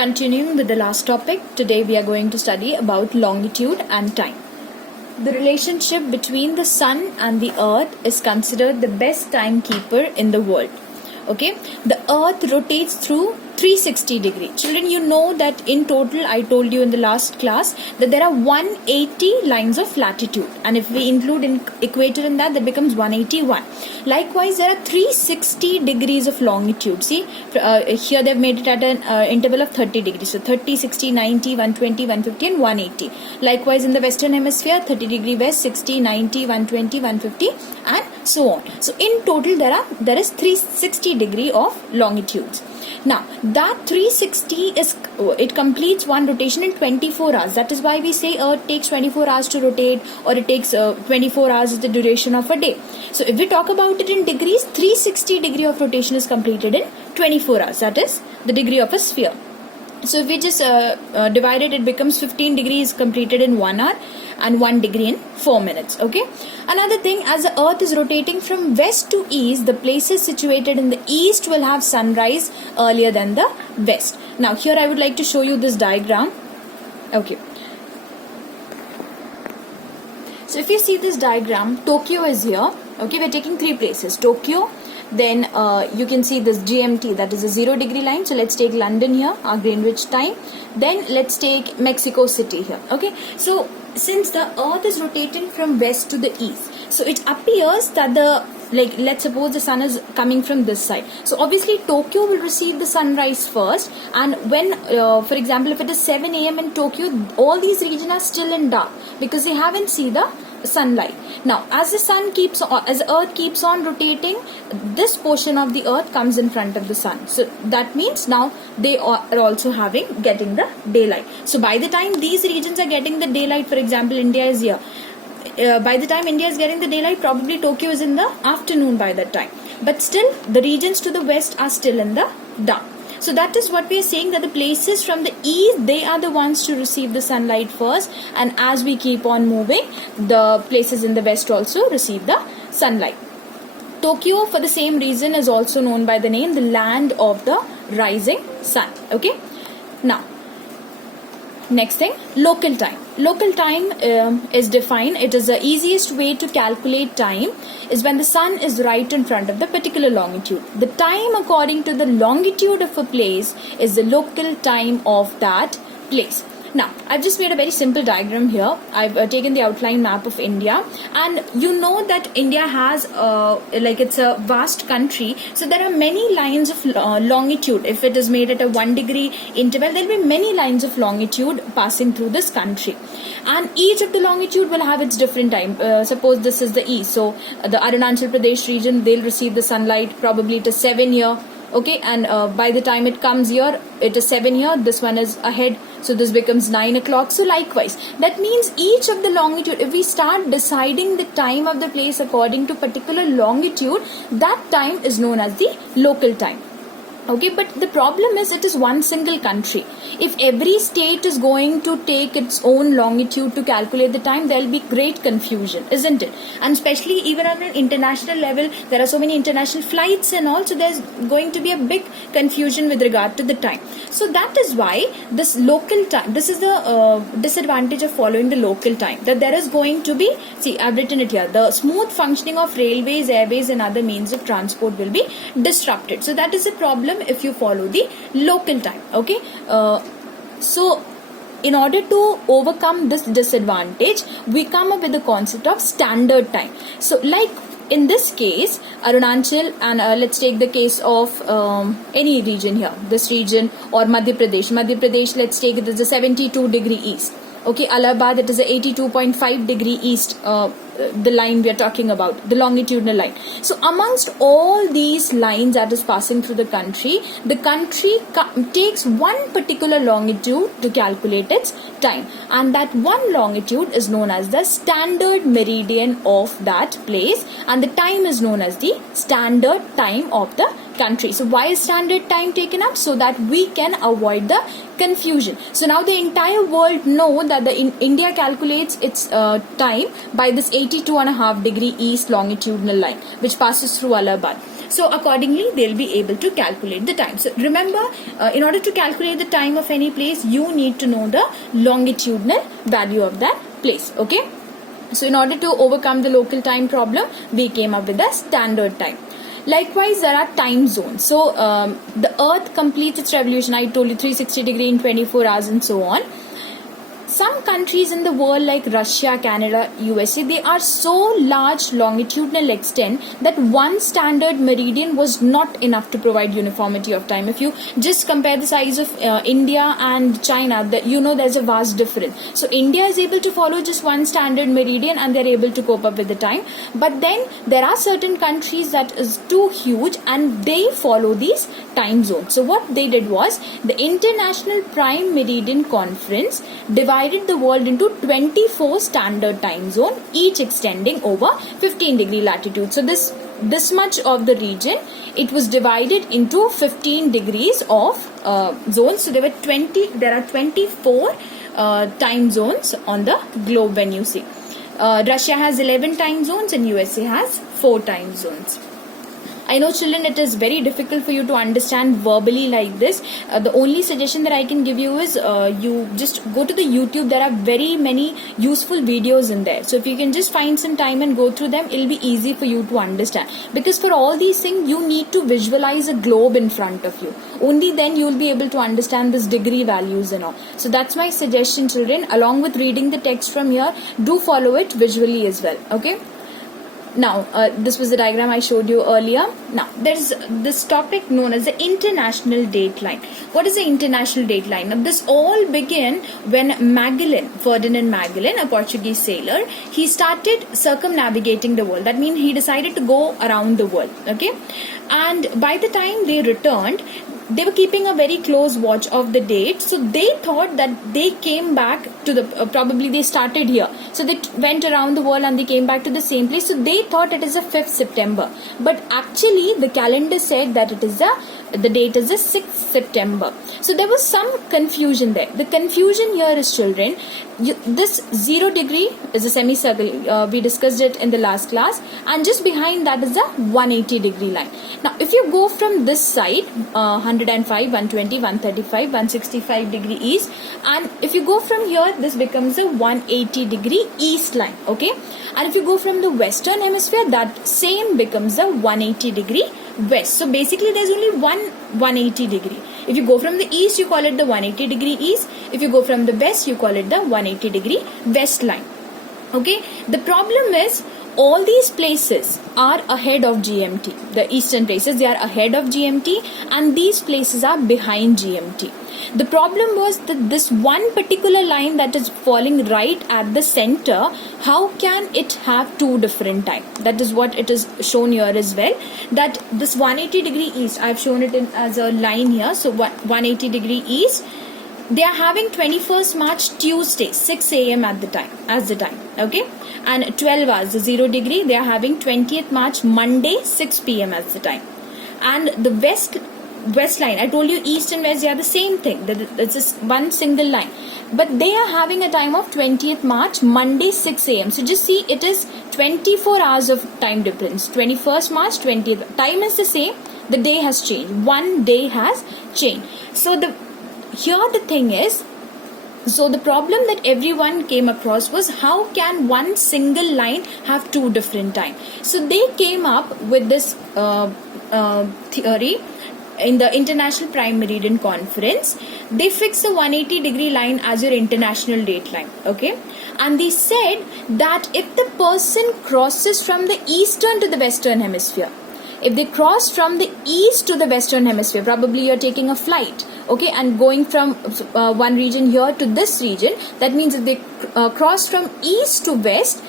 Continuing with the last topic, today we are going to study about longitude and time. The relationship between the sun and the earth is considered the best timekeeper in the world. Okay, the earth rotates through 360 degrees. Children, you know that in total, I told you in the last class that there are 180 lines of latitude, and if we include equator in that becomes 181. Likewise, there are 360 degrees of longitude. See, here they've made it at an interval of 30 degrees. So 30, 60, 90, 120, 150 and 180. Likewise, in the western hemisphere, 30 degree west, 60, 90, 120, 150 and so on. So in total, there is 360 degree of longitudes. Now that 360 it completes one rotation in 24 hours. That is why we say Earth takes 24 hours to rotate, or it takes 24 hours is the duration of a day. So if we talk about it in degrees, 360 degree of rotation is completed in 24 hours. That is the degree of a sphere. So if we just divide it, it becomes 15 degrees completed in 1 hour and 1 degree in 4 minutes. Okay. Another thing, as the earth is rotating from west to east, the places situated in the east will have sunrise earlier than the west. Now here I would like to show you this diagram. Okay. So if you see this diagram, Tokyo is here. Okay, we're taking three places. Tokyo, then you can see this GMT, that is a 0 degree line. So let's take London here, our Greenwich time. Then let's take Mexico City here. Okay, so since the earth is rotating from west to the east, so it appears that let's suppose the sun is coming from this side. So obviously Tokyo will receive the sunrise first, and when for example if it is 7 a.m. in Tokyo, all these regions are still in dark because they haven't seen the sunlight. Now as the earth keeps on rotating, this portion of the earth comes in front of the sun. So that means now they are also getting the daylight. So by the time these regions are getting the daylight, for example India is here, by the time India is getting the daylight, probably Tokyo is in the afternoon by that time. But still the regions to the west are still in the dark. So that is what we are saying, that the places from the east, they are the ones to receive the sunlight first, and as we keep on moving, the places in the west also receive the sunlight. Tokyo, for the same reason, is also known by the name the land of the rising sun. Okay. Now next thing, local time. Local time is defined. It is the easiest way to calculate time is when the sun is right in front of the particular longitude. The time according to the longitude of a place is the local time of that place. Now, I've just made a very simple diagram here. I've taken the outline map of India, and you know that India has it's a vast country, so there are many lines of longitude. If it is made at a 1 degree interval, there will be many lines of longitude passing through this country, and each of the longitude will have its different time. Suppose this is the east, so the Arunachal Pradesh region, they'll receive the sunlight probably at 7 here. Okay, and by the time it comes here, it is 7 here, this one is ahead, so this becomes 9 o'clock. So likewise, that means each of the longitude, if we start deciding the time of the place according to particular longitude, that time is known as the local time. Okay, but the problem is it is one single country. If every state is going to take its own longitude to calculate the time, there will be great confusion, isn't it? And especially even on an international level, there are so many international flights and all, so there's going to be a big confusion with regard to the time. So that is why this local time, this is the disadvantage of following the local time, that there is going to be, see, I've written it here, the smooth functioning of railways, airways and other means of transport will be disrupted. So that is a problem if you follow the local time. Okay, so in order to overcome this disadvantage, we come up with the concept of standard time. So like in this case, Arunachal, and let's take the case of any region here, this region, or Madhya Pradesh, let's take it as a 72 degree east. Okay, Allahabad, it is a 82.5 degree east, the line we are talking about, the longitudinal line. So amongst all these lines that is passing through the country takes one particular longitude to calculate its time, and that one longitude is known as the standard meridian of that place, and the time is known as the standard time of the country. So why is standard time taken up? So that we can avoid the confusion. So now the entire world know that India calculates its time by this 82.5 degree east longitudinal line which passes through Allahabad. So accordingly, they'll be able to calculate the time. So remember, in order to calculate the time of any place, you need to know the longitudinal value of that place. Okay. So in order to overcome the local time problem, we came up with the standard time. Likewise, there are time zones. So the earth completes its revolution, I told you, 360 degree in 24 hours and so on. Some countries in the world like Russia, Canada, USA, they are so large longitudinal extent that one standard meridian was not enough to provide uniformity of time. If you just compare the size of India and China, there's a vast difference. So India is able to follow just one standard meridian and they're able to cope up with the time. But then there are certain countries that is too huge and they follow these time zones. So what they did was, the International Prime Meridian Conference divided the world into 24 standard time zone, each extending over 15 degree latitude. So this much of the region, it was divided into 15 degrees of zones. So there are 24 time zones on the globe when you see. Russia has 11 time zones and USA has 4 time zones. I know, children, it is very difficult for you to understand verbally like this. The only suggestion that I can give you is you just go to the YouTube. There are very many useful videos in there. So if you can just find some time and go through them, it'll be easy for you to understand. Because for all these things, you need to visualize a globe in front of you. Only then you'll be able to understand this degree values and all. So that's my suggestion, children. Along with reading the text from here, do follow it visually as well. Okay. Now, this was the diagram I showed you earlier. Now, there's this topic known as the international dateline. What is the international dateline? Now, this all began when Ferdinand Magellan, a Portuguese sailor, he started circumnavigating the world. That means he decided to go around the world. Okay, and by the time they returned, they were keeping a very close watch of the date. So they thought that they came back to the probably they started here, so they went around the world and they came back to the same place. So they thought it is the 5th September, but actually the calendar said that it is the date is the 6th September. So there was some confusion there. The confusion here is, children, this 0 degree is a semicircle. We discussed it in the last class, and just behind that is the 180 degree line. Now if you go from this side, 105, 120, 135, 165 degree east, and if you go from here, this becomes a 180 degree east line. Okay, and if you go from the western hemisphere, that same becomes a 180 degree west. So basically there's only one 180 degree. If you go from the east, you call it the 180 degree east. If you go from the west, you call it the 180 degree west line. Okay, the problem is all these places are ahead of GMT. The eastern places, they are ahead of GMT, and these places are behind GMT. The problem was that this one particular line that is falling right at the center, how can it have two different time? That is what it is shown here as well. That this 180 degree east, I have shown it as a line here. So 180 degree east, they are having 21st March Tuesday 6 a.m. at the time. Okay, and 12 hours, the 0 degree, they are having 20th March Monday 6 p.m. as the time. And the west line, I told you east and west, they are the same thing. It's just one single line, but they are having a time of 20th March Monday 6 a.m. So just see, it is 24 hours of time difference. 21st March, 20th, time is the same, the day has changed, one day has changed. So the thing is, so the problem that everyone came across was, how can one single line have two different time? So they came up with this theory in the International Prime Meridian Conference. They fixed the 180 degree line as your international date line. Okay, and they said that if the person crosses from the eastern to the western hemisphere, if they cross from the east to the western hemisphere, probably you're taking a flight, okay, and going from one region here to this region, that means if they cross from east to west,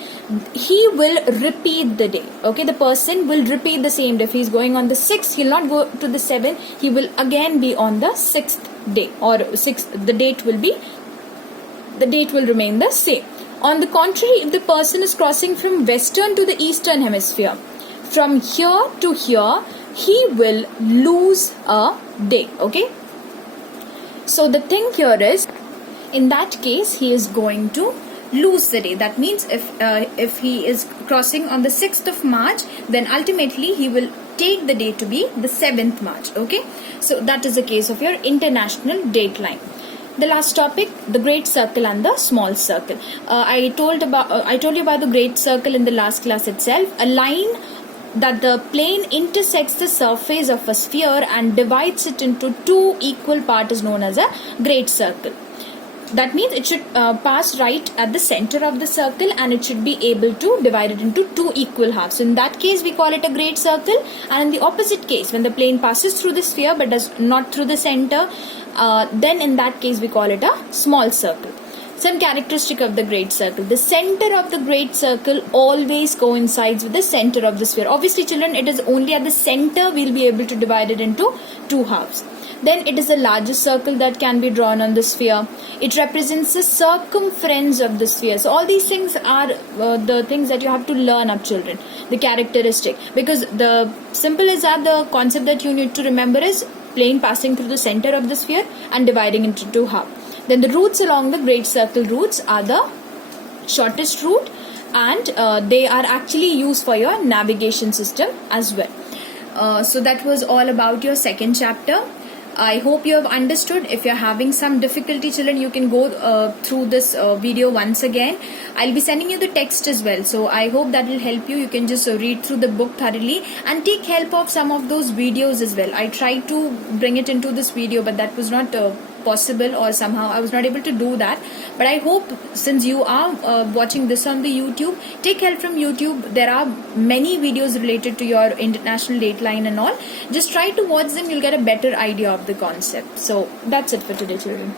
he will repeat the day. Okay, the person will repeat the same day. If he's going on the 6th, he'll not go to the 7th, he will again be on the 6th day, or 6th, the date will remain the same. On the contrary, if the person is crossing from western to the eastern hemisphere, from here to here, he will lose a day. Okay, so the thing here is, in that case, he is going to lose the day. That means if he is crossing on the 6th of March, then ultimately he will take the date to be the 7th March. Okay, so that is the case of your international date line. The last topic, the great circle and the small circle. I told you about the great circle in the last class itself. A line that the plane intersects the surface of a sphere and divides it into two equal parts is known as a great circle. That means it should pass right at the center of the circle, and it should be able to divide it into two equal halves. So in that case, we call it a great circle. And in the opposite case, when the plane passes through the sphere but does not through the center, then in that case we call it a small circle. Some characteristic of the great circle. The center of the great circle always coincides with the center of the sphere. Obviously, children, it is only at the center we'll be able to divide it into two halves. Then it is the largest circle that can be drawn on the sphere. It represents the circumference of the sphere. So all these things are the things that you have to learn up, children. The characteristic. Because the simple is that the concept that you need to remember is plane passing through the center of the sphere and dividing into two halves. Then the routes along the great circle routes are the shortest route, and they are actually used for your navigation system as well. So that was all about your second chapter. I hope you have understood. If you're having some difficulty, children, you can go through this video once again. I'll be sending you the text as well, so I hope that will help you. You can just read through the book thoroughly and take help of some of those videos as well. I tried to bring it into this video, but that was not possible, or somehow I was not able to do that. But I hope, since you are watching this on the YouTube, take help from YouTube. There are many videos related to your international date line and all. Just try to watch them. You'll get a better idea of the concept. So that's it for today, children.